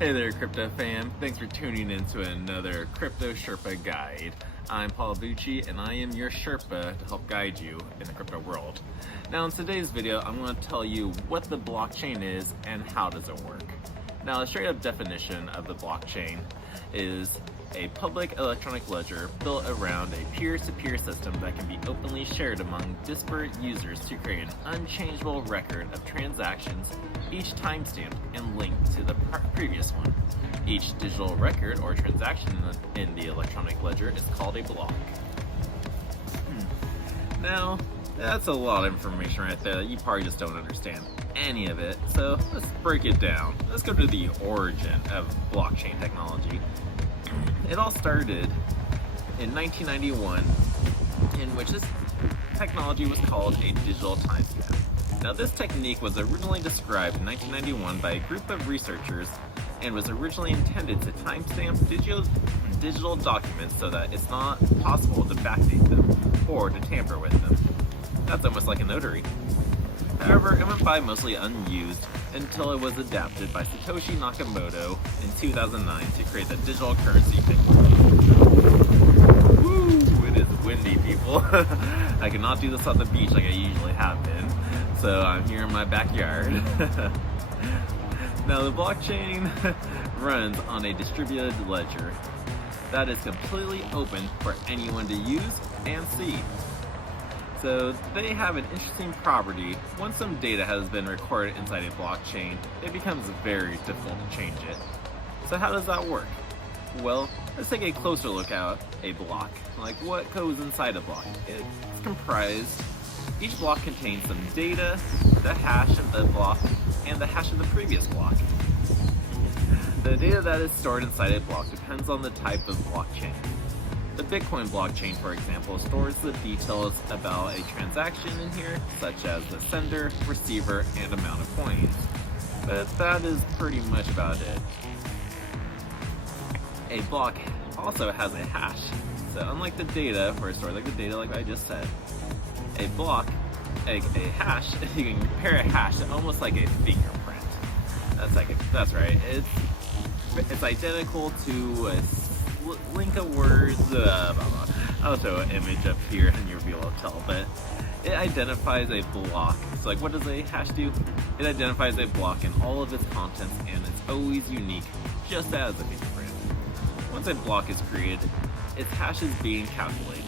Hey there, Crypto fam. Thanks for tuning in to another Crypto Sherpa guide. I'm Paul Bucci, and I am your Sherpa to help guide you in the crypto world. Now, in today's video, I'm going to tell you what the blockchain is and how does it work. Now, a straight up definition of the blockchain is a public electronic ledger built around a peer-to-peer system that can be openly shared among disparate users to create an unchangeable record of transactions, each timestamped and linked to the previous one. Each digital record or transaction in the electronic ledger is called a block. Now, that's a lot of information right there that you probably just don't understand any of it, so let's break it down. Let's go to the origin of blockchain technology. It all started in 1991, in which this technology was called a digital timestamp. Now, this technique was originally described in 1991 by a group of researchers and was originally intended to timestamp digital documents so that it's not possible to backdate them or to tamper with them. That's almost like a notary. However, it went by mostly unused until it was adapted by Satoshi Nakamoto in 2009 to create the digital currency Bitcoin. Woo! It is windy, people. I cannot do this on the beach like I usually have been, so I'm here in my backyard. Now, the blockchain runs on a distributed ledger that is completely open for anyone to use and see. So they have an interesting property. Once some data has been recorded inside a blockchain, it becomes very difficult to change it. So how does that work? Well, let's take a closer look at a block. Like, what goes inside a block? It's comprised, each block contains some data, the hash of the block, and the hash of the previous block. The data that is stored inside a block depends on the type of blockchain. The Bitcoin blockchain, for example, stores the details about a transaction in here, such as the sender, receiver, and amount of coins. But that is pretty much about it. A block also has a hash. So unlike the data, where it's stored like the data like I just said, a block, a hash, you can compare a hash to almost like a fingerprint. That's right. It's identical to a link of words, I'll show an image up here and you'll be able to tell, but it identifies a block. So like, what does a hash do? It identifies a block and all of its contents, and it's always unique, just as a fingerprint. Once a block is created, its hash is being calculated.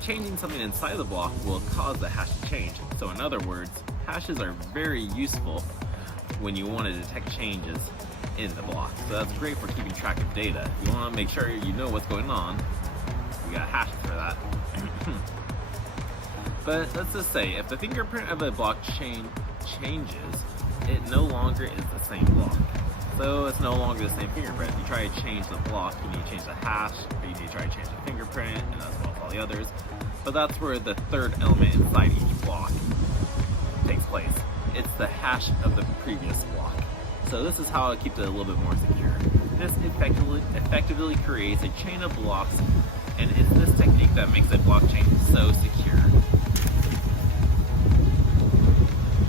Changing something inside the block will cause the hash to change. So in other words, hashes are very useful when you want to detect changes in the block. So that's great for keeping track of data. You want to make sure you know what's going on. We got hashes for that. But let's just say, if the fingerprint of a blockchain changes, it no longer is the same block. So it's no longer the same fingerprint. You try to change the block, you need to change the hash, or you need to try to change the fingerprint, and as well as all the others. But that's where the third element inside each block takes place. It's the hash of the previous block. So this is how it keeps it a little bit more secure. This effectively creates a chain of blocks, and it's this technique that makes a blockchain so secure.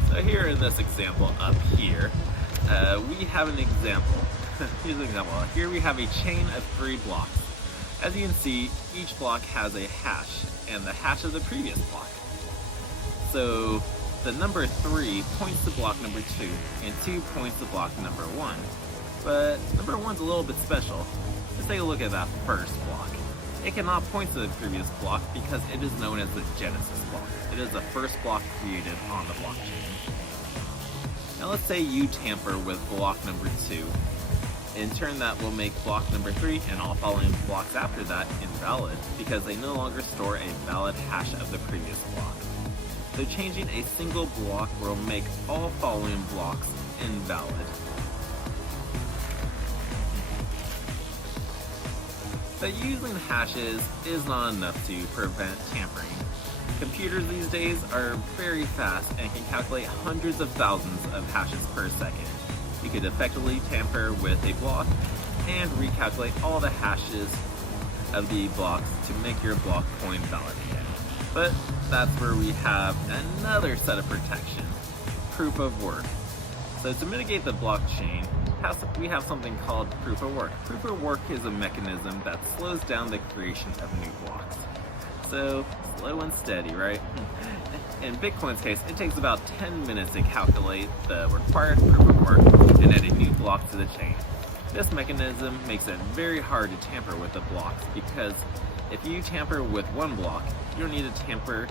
So here in this example up here, we have an example. Here's an example. Here we have a chain of 3 blocks. As you can see, each block has a hash, and the hash of the previous block. So the number 3 points to block number 2, and 2 points to block number 1. But number 1's a little bit special. Let's take a look at that first block. It cannot point to the previous block because it is known as the Genesis block. It is the first block created on the blockchain. Now let's say you tamper with block number 2. In turn, that will make block number 3 and all following blocks after that invalid because they no longer store a valid hash of the previous block. So changing a single block will make all following blocks invalid. But using hashes is not enough to prevent tampering. Computers these days are very fast and can calculate hundreds of thousands of hashes per second. You could effectively tamper with a block and recalculate all the hashes of the blocks to make your block coin valid again. But that's where we have another set of protection, proof of work. So to mitigate the blockchain, we have something called proof of work. Proof of work is a mechanism that slows down the creation of new blocks. So slow and steady, right? In Bitcoin's case, it takes about 10 minutes to calculate the required proof of work and add a new block to the chain. This mechanism makes it very hard to tamper with the blocks, because if you tamper with one block, you need to tamper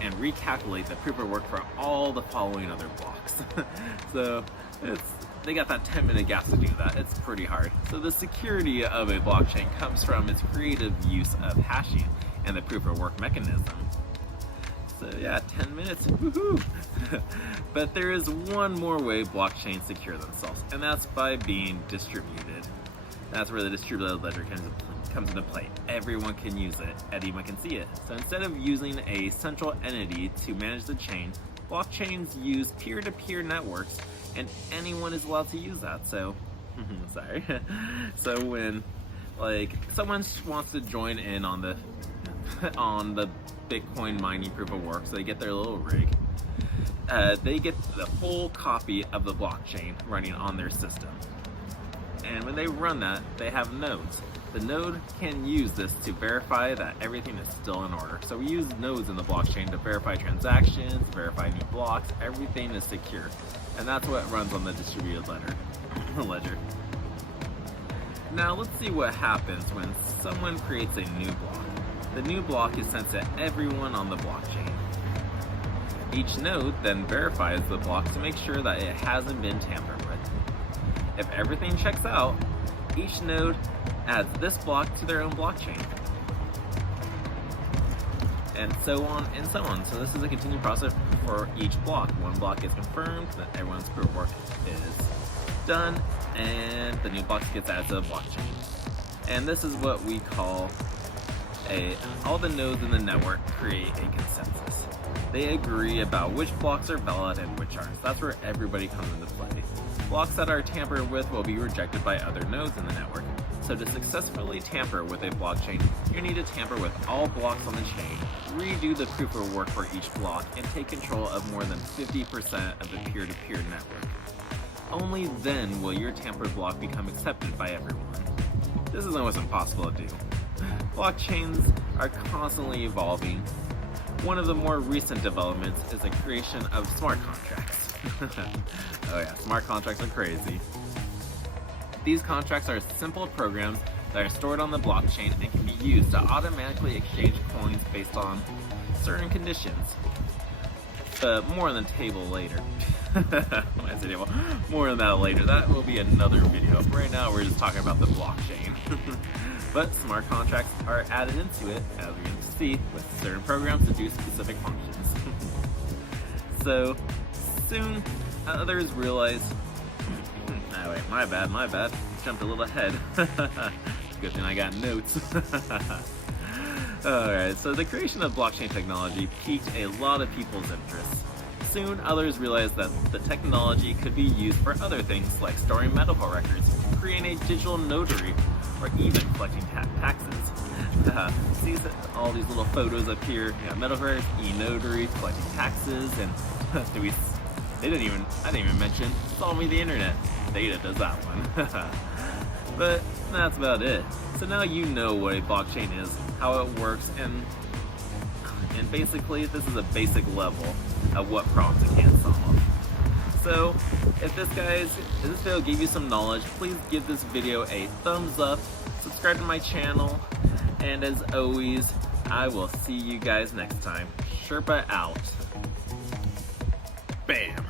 and recalculate the proof of work for all the following other blocks. So they got that 10-minute gap to do that. It's pretty hard. So the security of a blockchain comes from its creative use of hashing and the proof of work mechanism. So yeah, 10 minutes, woohoo! But there is one more way blockchains secure themselves, and that's by being distributed. That's where the distributed ledger comes into play. Everyone can use it, anyone can see it. So instead of using a central entity to manage the chain, blockchains use peer-to-peer networks, and anyone is allowed to use that. So, sorry. So when someone wants to join in on the Bitcoin mining proof of work, so they get their little rig, they get the full copy of the blockchain running on their system. And when they run that, they have nodes. The node can use this to verify that everything is still in order. So we use nodes in the blockchain to verify transactions, verify new blocks, everything is secure. And that's what runs on the distributed ledger. Now let's see what happens when someone creates a new block. The new block is sent to everyone on the blockchain. Each node then verifies the block to make sure that it hasn't been tampered with. If everything checks out, each node adds this block to their own blockchain. And so on and so on. So this is a continued process for each block. One block is confirmed, then everyone's proof of work is done, and the new block gets added to the blockchain. And this is what we call all the nodes in the network create a consensus. They agree about which blocks are valid and which aren't. That's where everybody comes into play. Blocks that are tampered with will be rejected by other nodes in the network. So to successfully tamper with a blockchain, you need to tamper with all blocks on the chain, redo the proof of work for each block, and take control of more than 50% of the peer-to-peer network. Only then will your tampered block become accepted by everyone. This is almost impossible to do. Blockchains are constantly evolving. One of the more recent developments is the creation of smart contracts. Oh yeah, smart contracts are crazy. These contracts are simple programs that are stored on the blockchain and can be used to automatically exchange coins based on certain conditions. But more on the table later. When I say table, more on that later. That will be another video. Right now we're just talking about the blockchain. But smart contracts are added into it, as we can see, with certain programs to do specific functions. So soon others realize, oh wait, my bad, jumped a little ahead. Good thing I got notes. Alright, so the creation of blockchain technology piqued a lot of people's interest. Soon others realized that the technology could be used for other things like storing medical records, creating a digital notary, or even collecting taxes. See all these little photos up here, medical records, e-notary, collecting taxes, and I didn't even mention solving the internet. Data does that one. But that's about it. So now you know what a blockchain is, how it works, and basically this is a basic level of what problems it can solve. So if this video gave you some knowledge, please give this video a thumbs up, subscribe to my channel, and as always, I will see you guys next time. Sherpa out. Bam!